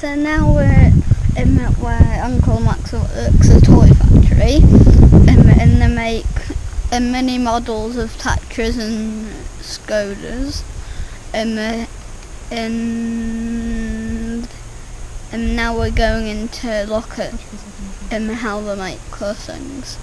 So now we're at where Uncle Max works a toy factory, and they make mini models of Tatras and Skodas, and now we're going in to look at how they make those things.